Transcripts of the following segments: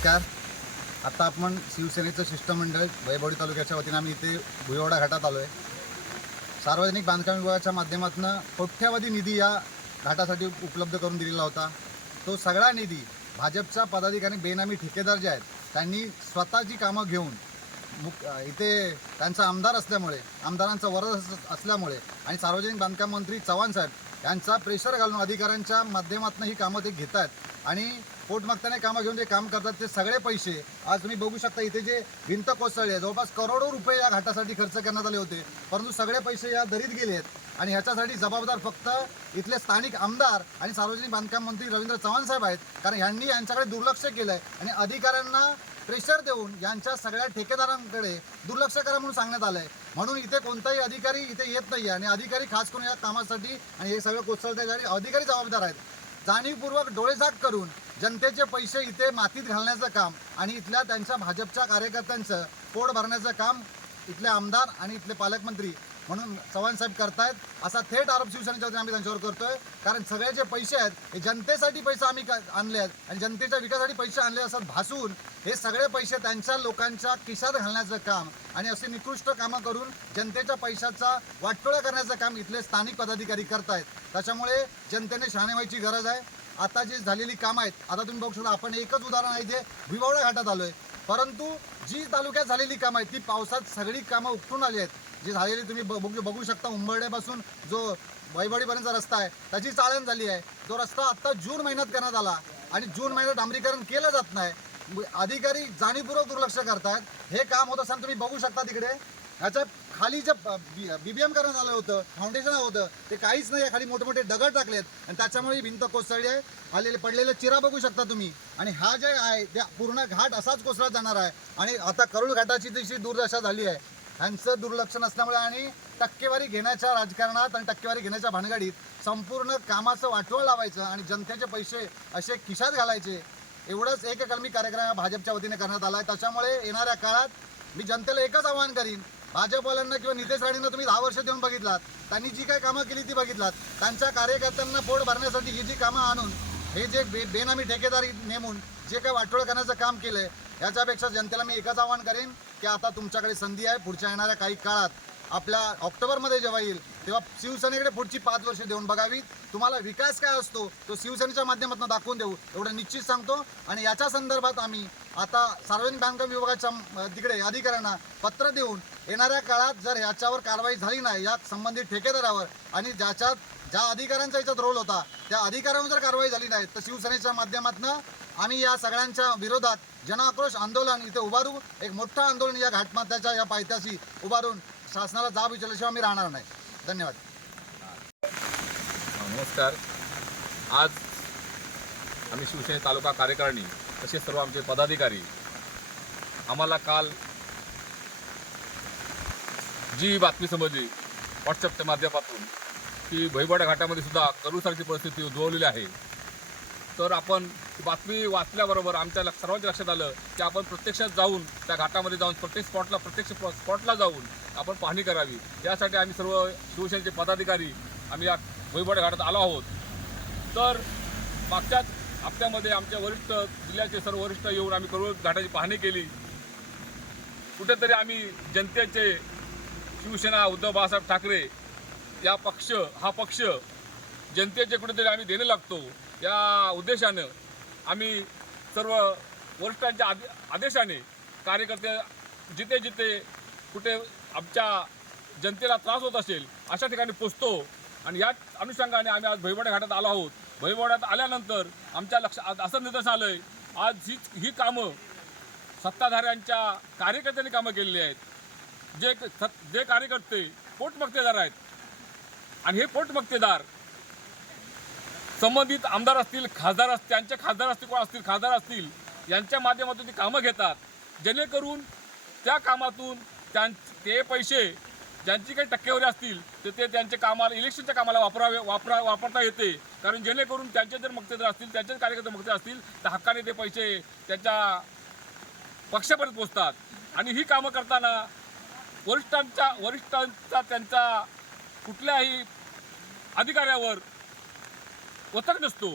नमस्कार. आता आपण शिवसेनेचं शिष्टमंडळ वैभवडी तालुक्याच्या वतीनं आम्ही इथे भुयवडा घाटात आलो आहे सार्वजनिक बांधकाम विभागाच्या माध्यमातून कोट्यावधी निधी या घाटासाठी उपलब्ध करून दिलेला होता. तो सगळा निधी भाजपच्या पदाधिकारी बेनामी ठेकेदार जे आहेत त्यांनी स्वतःची कामं घेऊन मुक इथे त्यांचा आमदार असल्यामुळे आमदारांचा वरद असल्यामुळे आणि सार्वजनिक बांधकाम मंत्री चव्हाण साहेब यांचा प्रेशर घालून अधिकाऱ्यांच्या माध्यमातून ही कामं ते घेत आहेत आणि पोटमागताने कामं घेऊन जे काम करतात ते सगळे पैसे आज तुम्ही बघू शकता इथे जे भिंत कोसळली आहे जवळपास करोडो रुपये या घाटासाठी खर्च करण्यात आले होते. परंतु सगळे पैसे या दरीत गेले आहेत. आणि ह्याच्यासाठी जबाबदार फक्त इथले स्थानिक आमदार आणि सार्वजनिक बांधकाम मंत्री रवींद्र चव्हाण साहेब आहेत. कारण ह्यांनी यांच्याकडे दुर्लक्ष केलं आहे आणि अधिकाऱ्यांना प्रेशर देऊन यांच्या सगळ्या ठेकेदारांकडे दुर्लक्ष करा म्हणून सांगण्यात आलं आहे म्हणून इथे कोणताही अधिकारी इथे येत नाही आणि अधिकारी खास करून या कामासाठी आणि हे सगळं कोसळण्यासाठी अधिकारी जबाबदार आहेत. जाणीवपूर्वक डोळेझाक करून जनतेचे पैसे इथे मातीत घालण्याचं काम आणि इथल्या त्यांच्या भाजपच्या कार्यकर्त्यांचं पोट भरण्याचं काम इथले आमदार आणि इथले पालकमंत्री म्हणून चव्हाण साहेब करतायत. असा थेट आरोप शिवसेनेच्या वतीने आम्ही त्यांच्यावर करतोय. कारण सगळे जे पैसे आहेत हे जनतेसाठी पैसे आम्ही आणले आहेत आणि जनतेच्या विकासासाठी पैसे आणले असतात भासून हे सगळे पैसे त्यांच्या लोकांच्या खिशात घालण्याचं काम आणि असे निकृष्ट कामं करून जनतेच्या पैशाचा वाटोळा करण्याचं काम इथले स्थानिक पदाधिकारी करतायत. त्याच्यामुळे जनतेने शहाणे व्हायची गरज आहे. आता जी झालेली कामं आहेत आता तुम्ही बघू शकता आपण एकच उदाहरण आहे जे भिववडा घाटात आलो आहे परंतु जी तालुक्यात झालेली कामं आहेत ती पावसात सगळी कामं उपटून आली आहेत. जी झालेली तुम्ही बघू बघू शकता उंबरड्यापासून जो वैभवडीपर्यंतचा रस्ता आहे त्याची चाळण झाली आहे. तो रस्ता आत्ता जून महिन्यात करण्यात आला आणि जून महिन्यात डांबरीकरण केलं जात नाही. अधिकारी जाणीवपूर्वक दुर्लक्ष करतायत. हे काम होत असताना तुम्ही बघू शकता तिकडे. ह्याच्या खाली जे बीबीएम करण्यात आलं होतं फाउंडेशन होतं ते काहीच नाही आहे. खाली मोठे मोठे दगड टाकलेत. आणि त्याच्यामुळे ही भिंत कोसळली आहे. आलेले पडलेले चिरा बघू शकता तुम्ही. आणि हा जे आहे त्या पूर्ण घाट असाच कोसळत जाणार आहे. आणि आता करुळ घाटाची जशी दुर्दशा झाली आहे. ह्यांचं दुर्लक्ष नसल्यामुळे आणि टक्केवारी घेण्याच्या राजकारणात आणि टक्केवारी घेण्याच्या भानगडीत संपूर्ण कामाचं वाटोळ लावायचं आणि जनतेचे पैसे असे खिशात घालायचे एवढंच एककलमी कार्यक्रम हा भाजपच्या वतीने करण्यात आला आहे त्याच्यामुळे येणाऱ्या काळात मी जनतेला एकच आवाहन करीन भाजपवाल्यांना किंवा नितेश राणेंना तुम्ही दहा वर्ष देऊन बघितलात त्यांनी जी काय कामं केली ती बघितलात. त्यांच्या कार्यकर्त्यांना पोट भरण्यासाठी ही जी कामं आणून हे जे बे बेनामी ठेकेदारी नेमून जे काही वाटोळ करण्याचं काम केलं आहे याच्यापेक्षा जनतेला मी एकच आवाहन करेन की आता तुमच्याकडे संधी आहे पुढच्या येणाऱ्या काही काळात. आपल्या ऑक्टोबरमध्ये जेव्हा येईल तेव्हा शिवसेनेकडे पुढची पाच वर्ष देऊन बघावी. तुम्हाला विकास काय असतो तो शिवसेनेच्या माध्यमातून दाखवून देऊ. एवढं निश्चित सांगतो. आणि याच्या संदर्भात आम्ही आता सार्वजनिक बांधकाम विभागाच्या तिकडे अधिकाऱ्यांना पत्र देऊन येणाऱ्या काळात जर याच्यावर कारवाई झाली नाही या संबंधित ठेकेदारावर आणि ज्याच्यात ज्या अधिकाऱ्यांचा याच्यात रोल होता त्या अधिकाऱ्यांवर जर कारवाई झाली नाही तर शिवसेनेच्या माध्यमातून आम्ही या सगळ्यांच्या विरोधात जनआक्रोश आंदोलन इथे उभारू. एक मोठं आंदोलन या घाटमात्याच्या या पायथ्याशी उभारून शासनाला जाब विचारल्याशिवाय आम्ही राहणार नाही. धन्यवाद. नमस्कार. आज आम्ही शिवसेने तालुका कार्यकारिणी तसेच सर्व आमचे पदाधिकारी आम्हाला काल जी बातमी समजली व्हॉट्सअपच्या माध्यमातून की भैबडा घाटामध्ये सुद्धा करुसारची परिस्थिती उद्भवलेली आहे. तर आपण बातमी वाचल्याबरोबर आमच्या लक्ष सर्वांच्या लक्षात आलं की आपण प्रत्यक्षात जाऊन त्या घाटामध्ये जाऊन प्रत्येक स्पॉटला प्रत्यक्ष स्पॉटला जाऊन आपण पाहणी करावी. यासाठी आम्ही सर्व शिवसेनेचे पदाधिकारी आम्ही या भुईबड घाटात आलो आहोत. तर मागच्याच हप्त्यामध्ये आमच्या वरिष्ठ जिल्ह्याचे सर्व वरिष्ठ येऊन आम्ही करोड घाटाची पाहणी केली. कुठेतरी आम्ही जनतेचे शिवसेना उद्धव बाळासाहेब ठाकरे या पक्ष हा पक्ष जनतेचे कुठेतरी आम्ही देणे लागतो. या उद्देशानं आम्ही सर्व वरिष्ठांच्या आदे आदेशाने कार्यकर्ते जिथे जिथे कुठे आमच्या जनतेला त्रास होत असेल अशा ठिकाणी पोचतो. आणि याच अनुषंगाने आम्ही आज भैवडा घाटात आलो आहोत. भैबड्यात आल्यानंतर आमच्या लक्षात असं निदर्शन आलं आहे आज ही ही कामं सत्ताधाऱ्यांच्या कार्यकर्त्यांनी कामं केलेली आहेत. जे जे कार्यकर्ते पोटमक्तेदार आहेत. आणि हे पोटमक्तेदार संबंधित आमदार असतील खासदार असतील त्यांचे खासदार असतील कोण असतील खासदार असतील यांच्या माध्यमातून ती कामं घेतात. जेणेकरून त्या कामातून त्यां ते पैसे ज्यांची काही टक्केवारी असतील तर ते त्यांच्या कामाला इलेक्शनच्या कामाला वापरावे वापरा वापरता येते. कारण जेणेकरून त्यांचे जर मक्तेदार असतील त्यांचे कार्यकर्ते मक्तेदार असतील तर हक्काने ते पैसे त्यांच्या पक्षापर्यंत पोचतात आणि ही कामं करताना वरिष्ठांच्या वरिष्ठांचा त्यांचा कुठल्याही अधिकाऱ्यावर वचक नसतो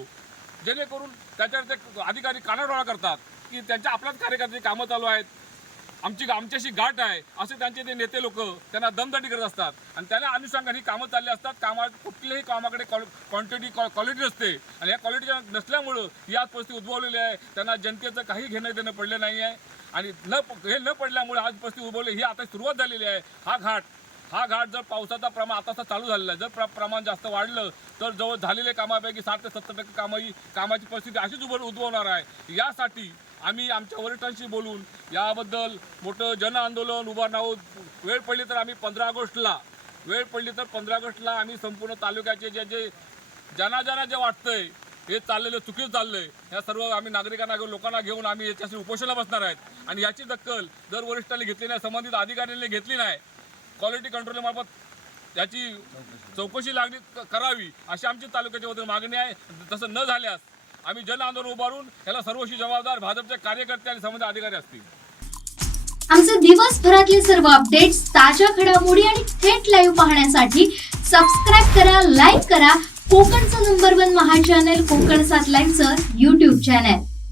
जेणेकरून त्याच्यावर ते अधिकारी कानाडोळा करतात की त्यांच्या आपल्याच कार्यकर्त्याची कामं चालू आहेत. आमची आमच्याशी गाठ आहे. असे त्यांचे ते नेते लोक त्यांना दमदाटी करत असतात. आणि त्याला अनुषंगाने कामं चालली असतात. कामा कुठल्याही कामाकडे क्वांटिटी क्वालिटी नसते. आणि या क्वालिटीच्या नसल्यामुळं ही आज परिस्थिती उद्भवलेली आहे. त्यांना जनतेचं काही घेणं देणं पडलं नाही आहे आणि न हे न पडल्यामुळे आज परिस्थिती उद्भवली. ही आता सुरुवात झालेली आहे. हा घाट हा घाट जर पावसाचा प्रमाण आता चालू झालेला आहे. जर प्र प्रमाण जास्त वाढलं तर जवळ झालेल्या कामापैकी साठ ते सत्तर टक्के कामं ही कामाची परिस्थिती अशीच उभ उद्भवणार आहे. यासाठी आम्ही आमच्या वरिष्ठांशी बोलून याबद्दल मोठं जन आंदोलन उभारणार आहोत. वेळ पडली तर आम्ही पंधरा ऑगस्टला वेळ पडली तर पंधरा ऑगस्टला आम्ही संपूर्ण तालुक्याचे जे जे ज्यांना ज्यांना जे वाटतंय हे चाललेलं चुकीचं चाललंय या सर्व आम्ही नागरिकांना घेऊन लोकांना घेऊन आम्ही याच्याशी उपोषणाला बसणार आहेत. आणि याची दखल जर वरिष्ठांनी घेतली नाही संबंधित अधिकाऱ्यांनी घेतली नाही क्वालिटी कंट्रोलमार्फत याची चौकशी लागली करावी अशी आमची तालुक्याच्या वतीने मागणी आहे. तसं न झाल्यास आम्ही जन आंदोलन उभारून याला सर्वशी जबाबदार भाजपचे कार्यकर्ते आणि संबंधित अधिकारी असतील. आमचे दिवसभरातले सर्व अपडेट्स ताज्या घडामोडी आणि थेट लाईव्ह पाहण्यासाठी सबस्क्राईब करा लाईक करा. कोकणचं नंबर वन महा चॅनल कोकण सात लाईव्हचं युट्यूब चॅनल